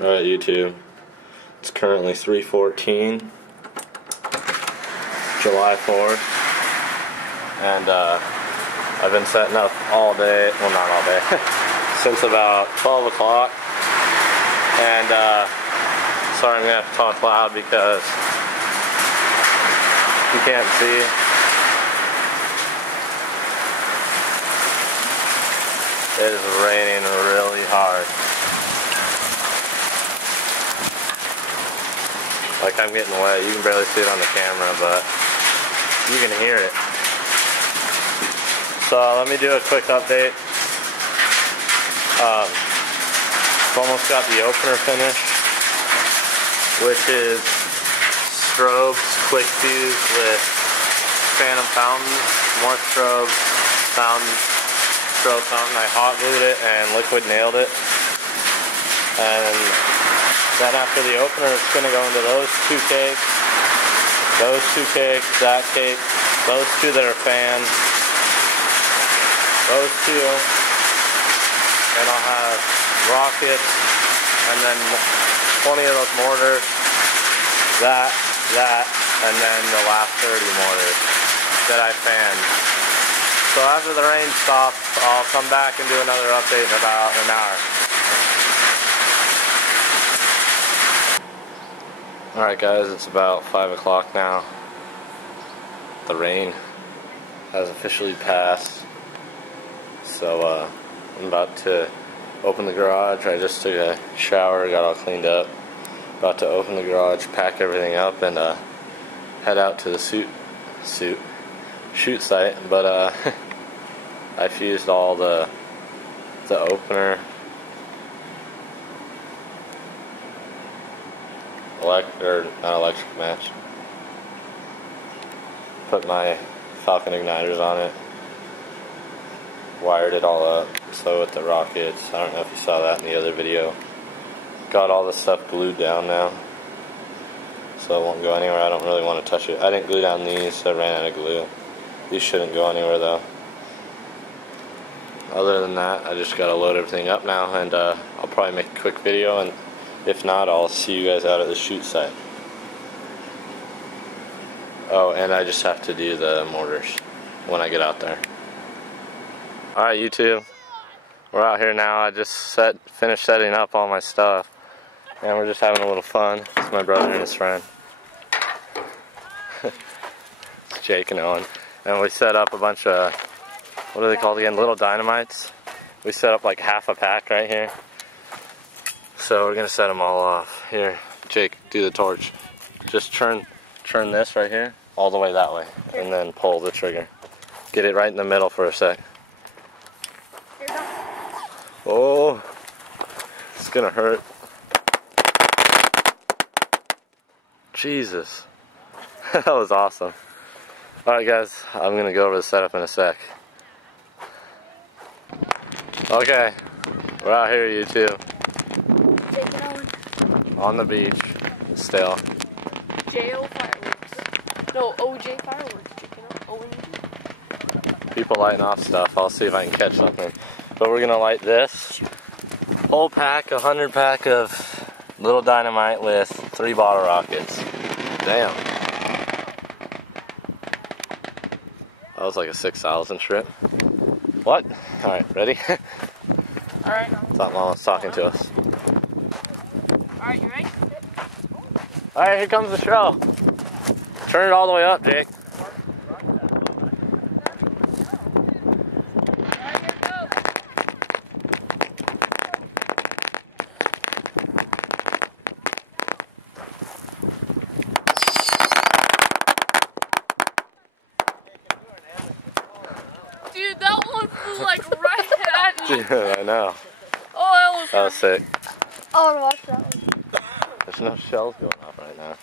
Alright, YouTube. It's currently 3:14, July 4th, and I've been setting up all day, well not all day, since about 12 o'clock, and sorry I'm going to have to talk loud because you can't see. It is raining really hard. Like I'm getting wet. You can barely see it on the camera, but you can hear it. So let me do a quick update. Almost got the opener finished, which is strobes, quick fuse with phantom fountains, more strobes, fountains, strobe fountain. I hot glued it and liquid nailed it, and then after the opener, it's going to go into those two cakes, that cake, those two that are fans, those two, and I'll have rockets, and then 20 of those mortars, that, and then the last 30 mortars that I fanned. So after the rain stops, I'll come back and do another update in about an hour. Alright guys, it's about 5 o'clock now. The rain has officially passed. So I'm about to open the garage. I just took a shower, got all cleaned up. About to open the garage, pack everything up, and head out to the shoot site. But I fused all the opener, not electric match. Put my Falcon igniters on it. Wired it all up. So with the rockets, I don't know if you saw that in the other video. Got all the stuff glued down now, so it won't go anywhere. I don't really want to touch it. I didn't glue down these, so I ran out of glue. These shouldn't go anywhere though. Other than that, I just gotta load everything up now, and I'll probably make a quick video, and if not, I'll see you guys out at the shoot site. Oh, and I just have to do the mortars when I get out there. Alright YouTube, we're out here now. I just finished setting up all my stuff, and we're just having a little fun. It's my brother and his friend. It's Jake and Owen. And we set up a bunch of, what are they called again? Little dynamites. We set up like half a pack right here. So we're gonna set them all off. Here, Jake, do the torch. Just turn this right here all the way that way, and then pull the trigger. Get it right in the middle for a sec. Oh, it's gonna hurt. Jesus, that was awesome. All right, guys, I'm gonna go over the setup in a sec. Okay, we're out here, you two. On the beach, still. J.O. fireworks. No, O.J. fireworks. People lighting off stuff. I'll see if I can catch something. But we're gonna light this whole pack, 100 pack of little dynamite with 3 bottle rockets. Damn. That was like a 6,000 trip. What? All right, ready? All right. Thought Mom was talking to us. Alright, you ready? Alright, here comes the show. Turn it all the way up, Jake. Dude, that one flew like right at me. Dude, I know. Oh, that was sick. I want to watch that one. There's no shells going off right now.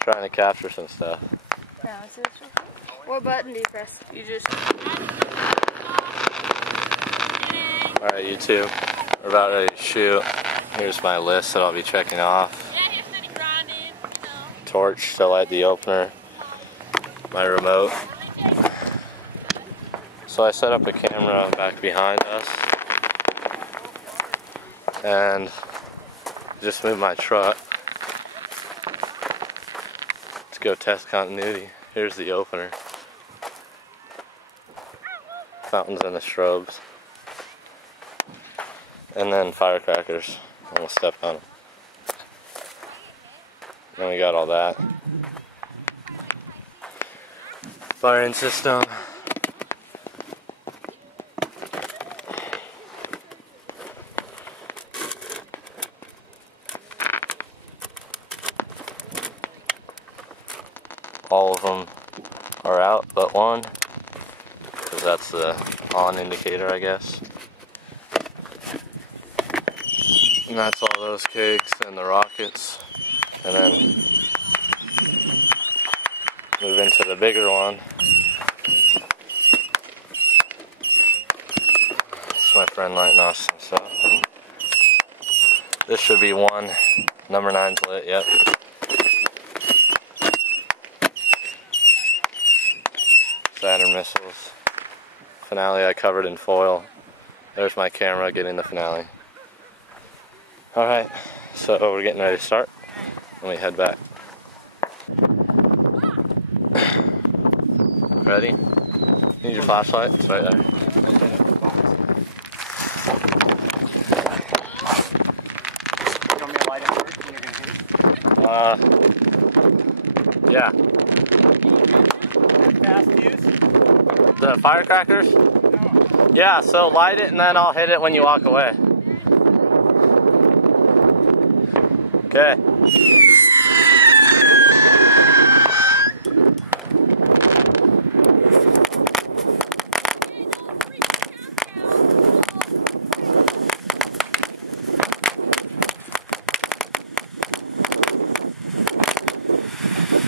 Trying to capture some stuff. Yeah, let's do this one. What button do you press? You just... Alright, you two. We're about ready to shoot. Here's my list that I'll be checking off. Torch to light the opener. My remote. So I set up a camera back behind us. And Just moved my truck. Let's go test continuity. Here's the opener. Fountains and the strobes. And then firecrackers. I'm gonna step on them. Then we got all that. Firing system. All of them are out but one, because that's the on indicator, I guess. And that's all those cakes and the rockets. And then move into the bigger one. It's my friend lighting off some stuff. And this should be one. Number 9's lit, yep. Saturn missiles. Finale I covered in foil. There's my camera getting the finale. Alright, so we're getting ready to start. Let me head back. Ready? Need your flashlight? It's right there. You want me to light it first and you're going to hit? Yeah. Fast fuse? The firecrackers? No. Yeah, so light it and then I'll hit it when you walk away. Okay.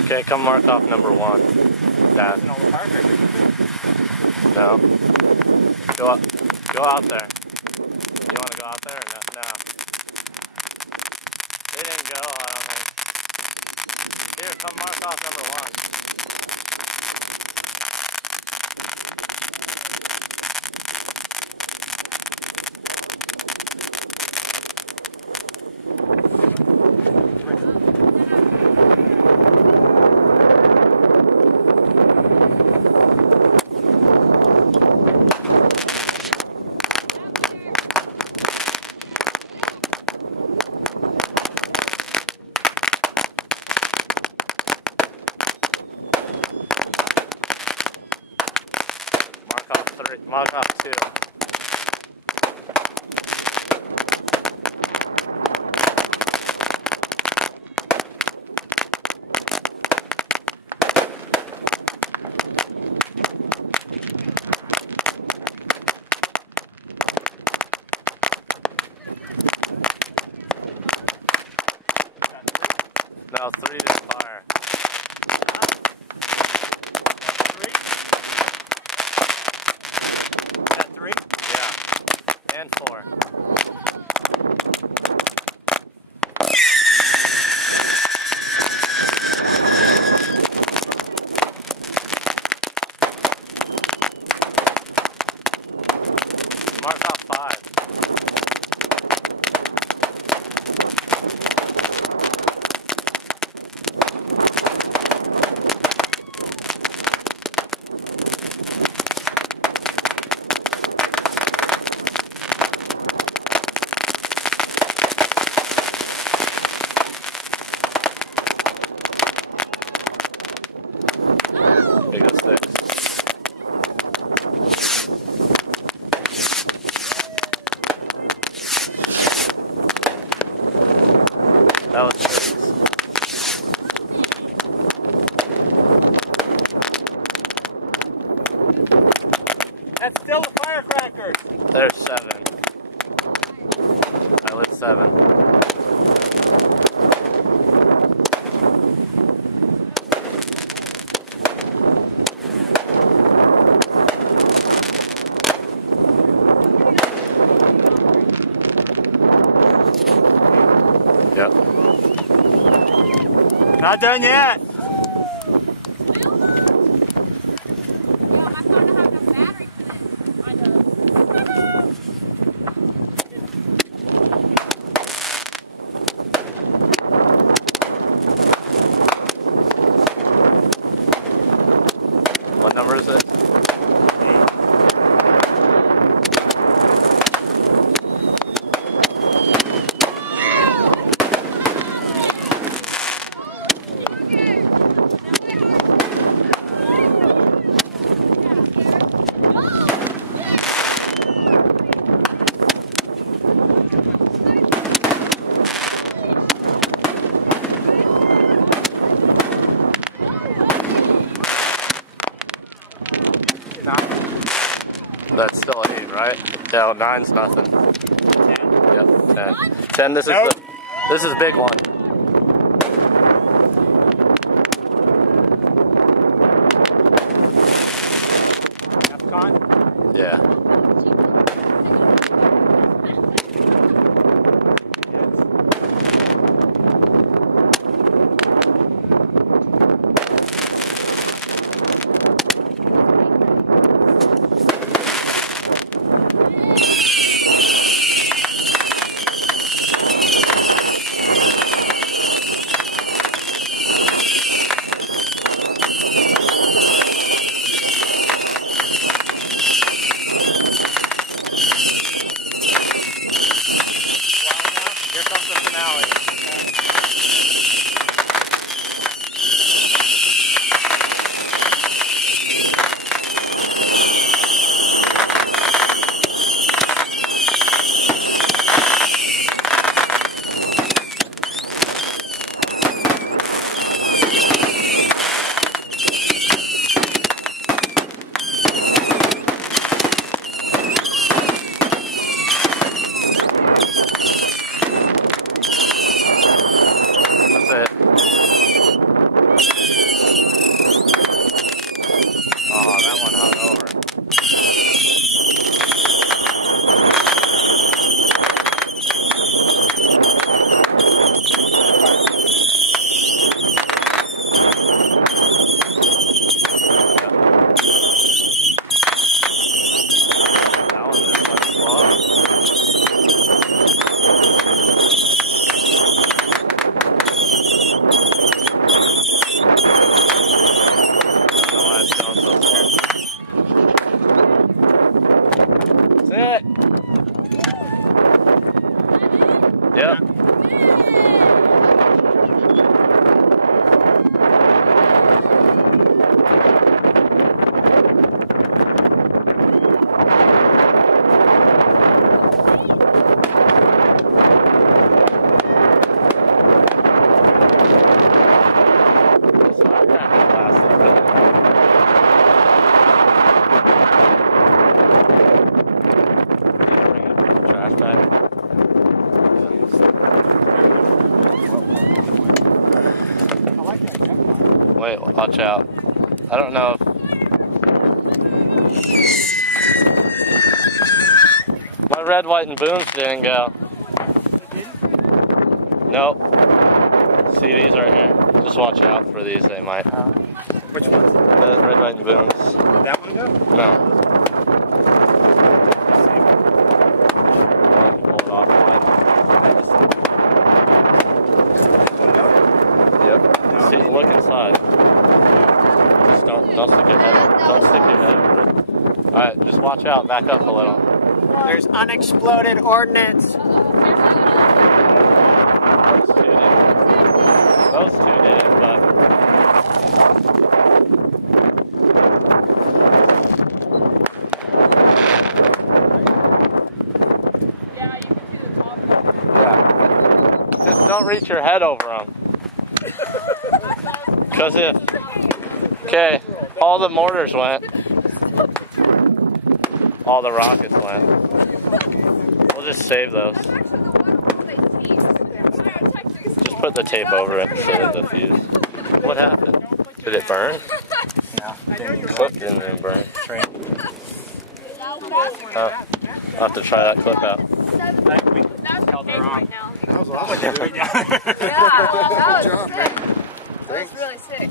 Okay, come mark off number 1. Dad. No. Go up. Go out there. You want to go out there or no? No. They didn't go, I don't think. Here, come mark off number 1. Mark off 2. No, 3 didn't fire. And 4. Mark off 5. Big as 6. That was 6. That's still the firecrackers. There's 7. I lit 7. Yep. Not done yet. right? Yeah, 9's nothing. 10. Yep, 10. 10, this Nope. this is a big one. Con? Yeah. Here comes the finale. That's it. Oh, that one hung over. That one just went slow. I don't know why it's going so slow. That's it. Yep. Trash bag. I like that Con. Wait, watch out. I don't know if... My red, white, and booms didn't go. Nope. See these right here? Just watch out for these, they might. Which one? The red, white, and booms. That one go? No. Pull it off. Yep. See, look inside. Just don't stick your head over. Don't stick your head over it. Alright, just watch out. Back up a little. There's unexploded ordnance. Those two didn't, but... Yeah. Just don't reach your head over them. Because if... Okay, all the mortars went. All the rockets went. We'll just save those. Just put the tape over it instead of the fuse. What happened? Did it burn? No. Clip didn't even burn. Oh, I'll have to try that clip out. Held it wrong. That was awesome. Yeah, that was sick. That was really sick.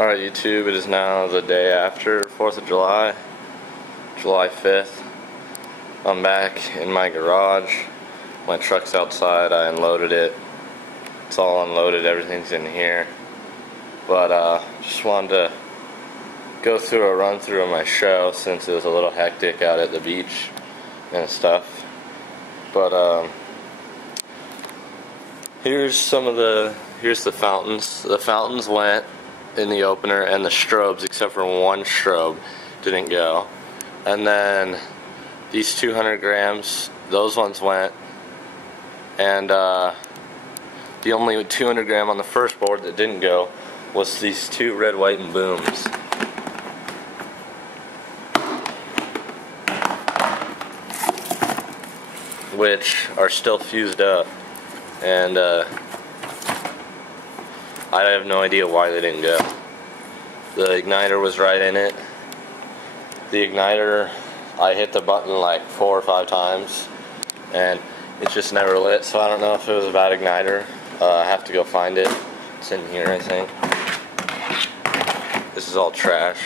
Alright YouTube, it is now the day after 4th of July, July 5th. I'm back in my garage. My truck's outside, I unloaded it. It's all unloaded, everything's in here. But just wanted to go through a run through of my show since it was a little hectic out at the beach and stuff. But here's the fountains. The fountains went in the opener, and the strobes, except for one strobe, didn't go. And then these 200 grams, those ones went. And the only 200 gram on the first board that didn't go was these two red, white, and booms. Which are still fused up. And I have no idea why they didn't go. The igniter was right in it. The igniter, I hit the button like 4 or 5 times and it just never lit, so I don't know if it was a bad igniter. I have to go find it. It's in here, I think. This is all trash,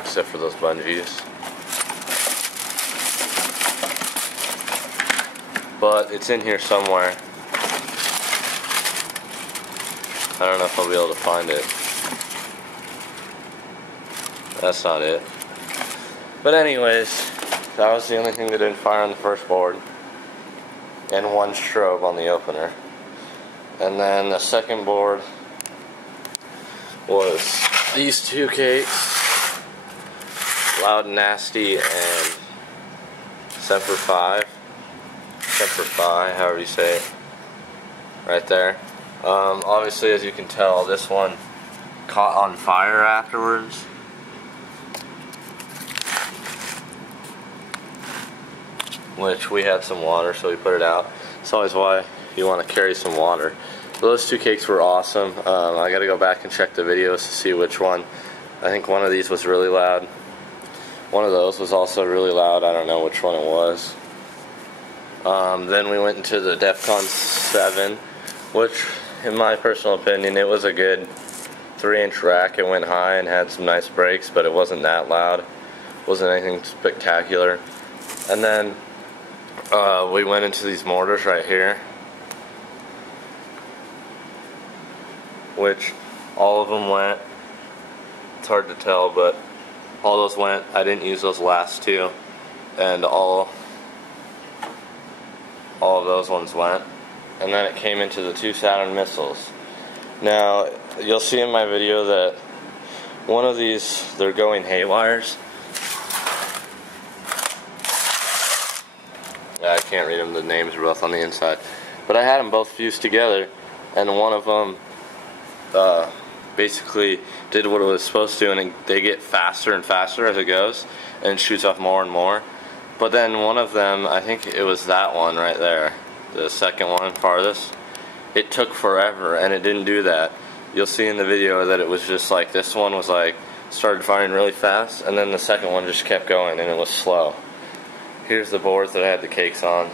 except for those bungees. But it's in here somewhere. I don't know if I'll be able to find it. That's not it. But anyways, that was the only thing that didn't fire on the first board. And one strobe on the opener. And then the second board was these two cakes. Loud Nasty and Semper Fi. Semper Fi, however you say it. Right there. Obviously, as you can tell, this one caught on fire afterwards. Which we had some water, so we put it out. It's always why you want to carry some water. Those two cakes were awesome. I gotta go back and check the videos to see which one. I think one of these was really loud. One of those was also really loud. I don't know which one it was. Then we went into the DEFCON 7, which, in my personal opinion, it was a good 3-inch rack. It went high and had some nice breaks, but it wasn't that loud. It wasn't anything spectacular. And then we went into these mortars right here, which all of them went. It's hard to tell, but all those went. I didn't use those last two, and all of those ones went. And then it came into the 2 Saturn missiles. Now, you'll see in my video that one of these, they're going haywires. I can't read them, the names are both on the inside. But I had them both fused together, and one of them basically did what it was supposed to, and they get faster and faster as it goes, and shoots off more and more. But then one of them, I think it was that one right there, the second one farthest, it took forever and it didn't do that. You'll see in the video that it was just like, this one was like, started firing really fast, and then the second one just kept going and it was slow. Here's the boards that I had the cakes on.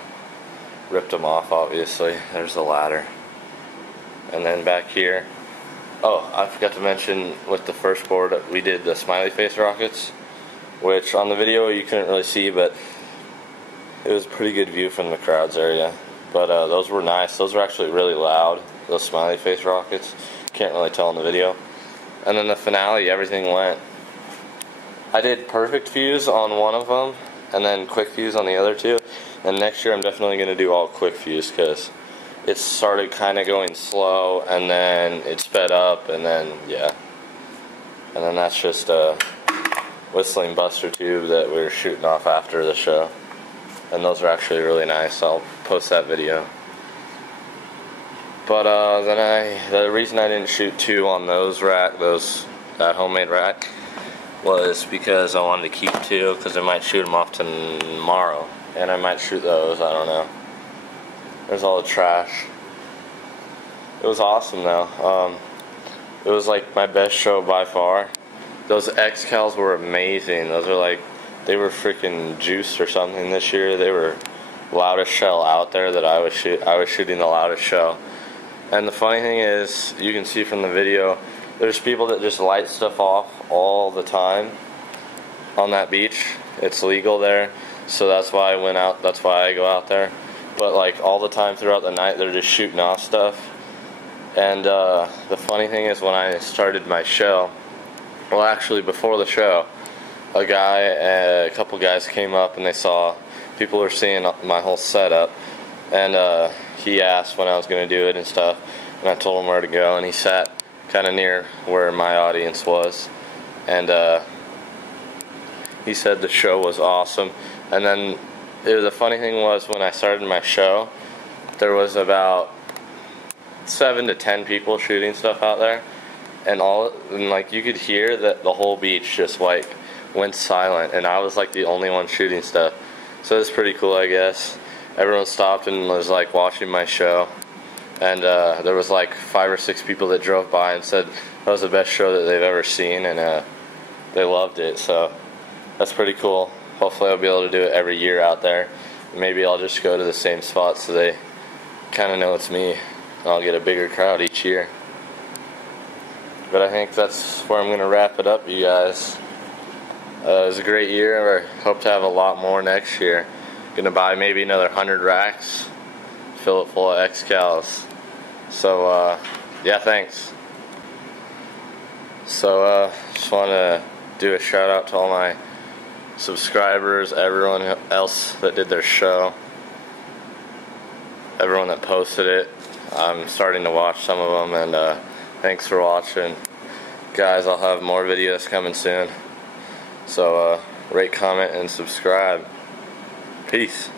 Ripped them off, obviously. There's the ladder. And then back here, oh, I forgot to mention with the first board, we did the smiley face rockets, which on the video you couldn't really see, but it was a pretty good view from the crowds area. But those were nice. Those were actually really loud, those smiley face rockets. Can't really tell in the video. And then the finale, everything went. I did perfect fuse on one of them, and then quick fuse on the other two. And next year I'm definitely going to do all quick fuse, because it started kind of going slow, and then it sped up, and then, yeah. And then that's just a whistling buster tube that we were shooting off after the show. And those are actually really nice. I'll post that video. But the reason I didn't shoot 2 on those that homemade rack, was because I wanted to keep 2, because I might shoot them off tomorrow, and I might shoot those. I don't know. There's all the trash. It was awesome though. It was like my best show by far. Those X-Cals were amazing. Those are like, they were freaking juiced or something this year. They were loudest shell out there that I was shooting the loudest shell. And the funny thing is, you can see from the video, there's people that just light stuff off all the time on that beach. It's legal there, so that's why I went out, that's why I go out there. But like all the time throughout the night, they're just shooting off stuff. And the funny thing is, when I started my show, well actually before the show, a couple guys came up and they saw people were seeing my whole setup, and he asked when I was going to do it and stuff, and I told him where to go, and he sat kind of near where my audience was, and he said the show was awesome. And then the funny thing was, when I started my show, there was about 7 to 10 people shooting stuff out there, and like you could hear that the whole beach just like went silent, and I was like the only one shooting stuff. So it's pretty cool, I guess. Everyone stopped and was like watching my show, and there was like 5 or 6 people that drove by and said that was the best show that they've ever seen, and they loved it. So that's pretty cool. Hopefully I'll be able to do it every year out there. Maybe I'll just go to the same spot so they kind of know it's me, and I'll get a bigger crowd each year. But I think that's where I'm going to wrap it up, you guys. It was a great year. I hope to have a lot more next year. Gonna buy maybe another 100 racks, fill it full of X-Cals. So yeah, thanks. So just want to do a shout out to all my subscribers, everyone else that did their show, everyone that posted it. I'm starting to watch some of them, and thanks for watching, guys. I'll have more videos coming soon, so rate, comment, and subscribe. Peace.